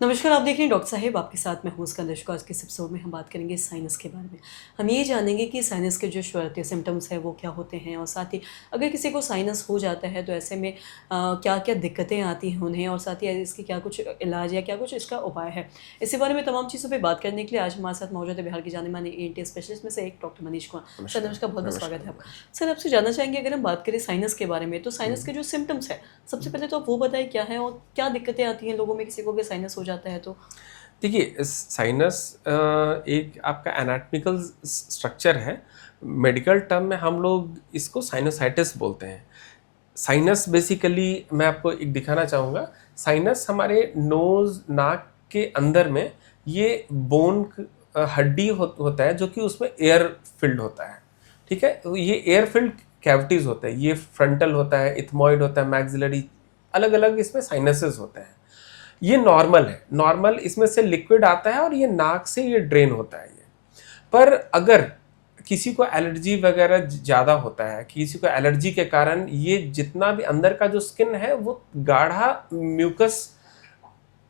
नमस्कार, आप देख रहे हैं डॉक्टर साहिब आपके साथ मैं हूँ उसका अनुष्का। आज के इस एपिसोड में हम बात करेंगे साइनस के बारे में। हम ये जानेंगे कि साइनस के जो शुरुआती सिम्टम्स हैं वो क्या होते हैं और साथ ही अगर किसी को साइनस हो जाता है तो ऐसे में क्या-क्या दिक्कतें आती हैं उन्हें और साथ ही इसकी क्या कुछ इलाज या क्या कुछ इसका उपाय है। इसी बारे में तमाम चीज़ों पे बात करने के लिए आज हमारे साथ मौजूद है बिहार के जाने-माने ईएनटी स्पेशलिस्ट में से एक डॉक्टर मनीष कुमार। सर नमस्कार, नमस्कार, बहुत-बहुत स्वागत है नमस्कार, आपका। नमस्कार। सर आपसे जानना चाहेंगे अगर हम बात करें साइनस के बारे में तो साइनस हुँ, के जो सिम्पटम्स हैं, सबसे हुँ। पहले तो आप वो बताएँ क्या है और क्या दिक्कतें आती हैं लोगों में किसी को अगर साइनस हो जाता है तो? देखिए, साइनस एक आपका एनाटॉमिकल स्ट्रक्चर है। मेडिकल टर्म में हम लोग इसको साइनसाइटिस बोलते हैं। साइनस बेसिकली मैं आपको एक दिखाना चाहूँगा। साइनस हमारे नोज़, नाक के अंदर में ये हड्डी होता है जो कि उसमें एयर फ़िल्ड होता है, ठीक है? तो ये एयर फ़िल्ड कैविटीज़ होते हैं। ये फ्रंटल होता है, इथमॉइड होता है, मैक्सिलरी, अलग-अलग इसमें साइनसेस होते हैं। ये नॉर्मल है, नॉर्मल इसमें से लिक्विड आता है और ये नाक से ये ड्रेन होता है ये। पर अगर किसी को एलर्जी वगैरह ज़्यादा होता है, किसी को एलर्जी के कारण ये जितना भी अंदर का जो स्किन है वो गाढ़ा म्यूकस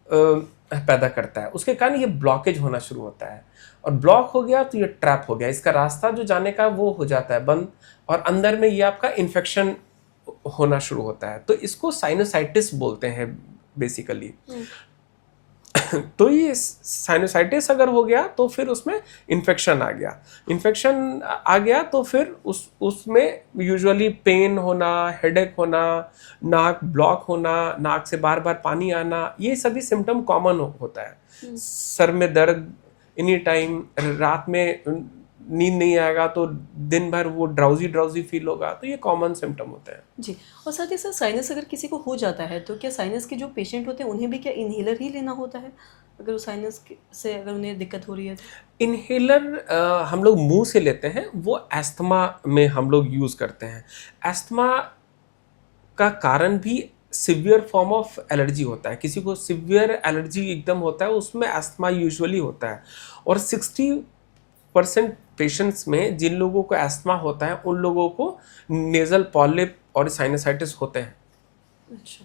पैदा करता है, उसके कारण ये ब्लॉकेज होना शुरू होता है और ब्लॉक हो गया तो ये ट्रैप हो गया, इसका रास्ता जो जाने का वो हो जाता है बंद और अंदर में ये आपका इन्फेक्शन होना शुरू होता है, तो इसको साइनोसाइटिस बोलते हैं बेसिकली। हुँ। तो ये साइनोसाइटिस अगर हो गया तो फिर उसमें इन्फेक्शन आ गया। इन्फेक्शन आ गया तो फिर उसमें यूजुअली पेन होना, हेडेक होना, नाक ब्लॉक होना, नाक से बार-बार पानी आना, ये सभी सिम्पटम कॉमन होता है। हुँ। सर में दर्द एनी टाइम, रात में नींद नहीं आएगा तो दिन भर वो ड्राउज़ी-ड्राउज़ी फ़ील होगा, तो ये कॉमन सिम्पटम होते हैं। जी, और साथ ही साथ साइनस अगर किसी को हो जाता है, तो क्या साइनस के जो पेशेंट होते हैं, उन्हें भी क्या इन्हेलर ही लेना होता है? अगर वो साइनस के से अगर उन्हें दिक्कत हो रही है तो? इन्हेलर हम लोग मुँह से लेते हैं, वो अस्थमा में हम लोग यूज़ करते हैं। अस्थमा का कारण भी सीवियर फॉर्म ऑफ एलर्जी होता है। किसी को सीवियर एलर्जी एकदम होता है, उसमें अस्थमा यूजुअली होता है और 60% पेशेंट्स में जिन लोगों को अस्थमा होता है, उन लोगों को नेज़ल पॉलिप और साइनसाइटिस होते हैं। अच्छा,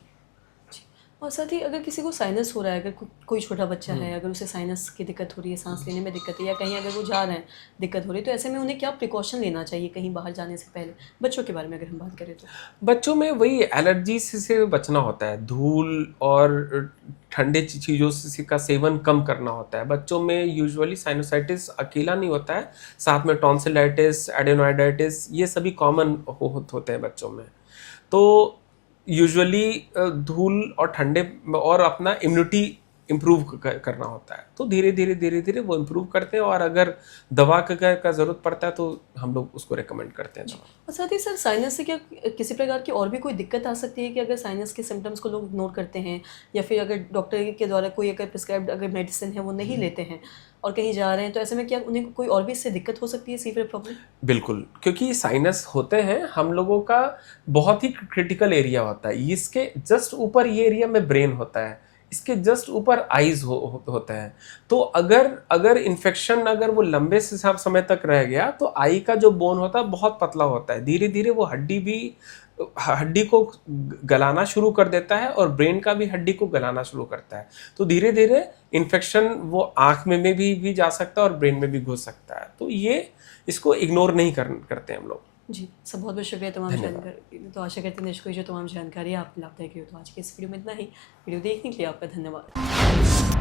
जी। और साथ ही अगर किसी को साइनस हो रहा है, अगर कोई छोटा बच्चा हुँ। है, अगर उसे साइनस की दिक्कत हो रही है, साँस लेने में दिक्कत है या कहीं अगर वो जा रहे हैं, दिक्कत हो रही है, तो ऐसे में उन्हें क्या प्रिकॉशन लेना चाहिए कहीं बाहर जाने से पहले? बच्चों के बारे में अगर हम बात करें तो? बच्चों में वही एलर्जी से बचना होता है, धूल और ठंडे चीज़ों से का सेवन कम करना होता है। बच्चों में यूजुअली साइनोसाइटिस अकेला नहीं होता है, साथ में टॉन्सिलाइटिस, एडेनोइडाइटिस ये सभी कॉमन होते हैं बच्चों में। तो यूजुअली धूल और ठंडे और अपना इम्यूनिटी इम्प्रूव करना होता है। तो धीरे-धीरे वो इम्प्रूव करते हैं और अगर दवा का ज़रूरत पड़ता है तो हम लोग उसको रिकमेंड करते हैं जी। दवा। और साथ ही सर साइनस से क्या किसी प्रकार की और भी कोई दिक्कत आ सकती है कि अगर साइनस के सिम्पटम्स को लोग इग्नोर करते हैं या फिर अगर डॉक्टर के द्वारा कोई अगर प्रिस्क्राइब्ड अगर मेडिसिन है वो नहीं लेते हैं और कहीं जा रहे हैं तो ऐसे में क्या उन्हें कोई और भी इससे दिक्कत हो सकती है सीवियर प्रॉब्लम? बिल्कुल, क्योंकि साइनस होते हैं हम लोगों का बहुत ही क्रिटिकल एरिया होता है। इसके जस्ट ऊपर ये एरिया में ब्रेन होता है। इसके जस्ट ऊपर आइज़ होता है। तो अगर अगर इन्फेक्शन अगर वो लंबे समय तक रह गया तो आई का जो बोन होता है बहुत पतला होता है। धीरे-धीरे वो हड्डी भी हड्डी को गलाना शुरू कर देता है और ब्रेन का भी हड्डी को गलाना शुरू करता है। तो धीरे-धीरे इन्फेक्शन वो आँख में भी जा सकता है और ब्रेन में भी घुस सकता है। तो ये इसको इग्नोर नहीं करते हम लोग। जी, सर बहुत-बहुत शुक्रिया तमाम धन्यवाद। जानकारी के लिए। तो आशा करते हैं नेक्स्ट कोई जो तमाम जानकारी है आपको लाभदायक रही हो। तो आज की इस वीडियो में इतना ही। वीडियो देखने के लिए आपका धन्यवाद।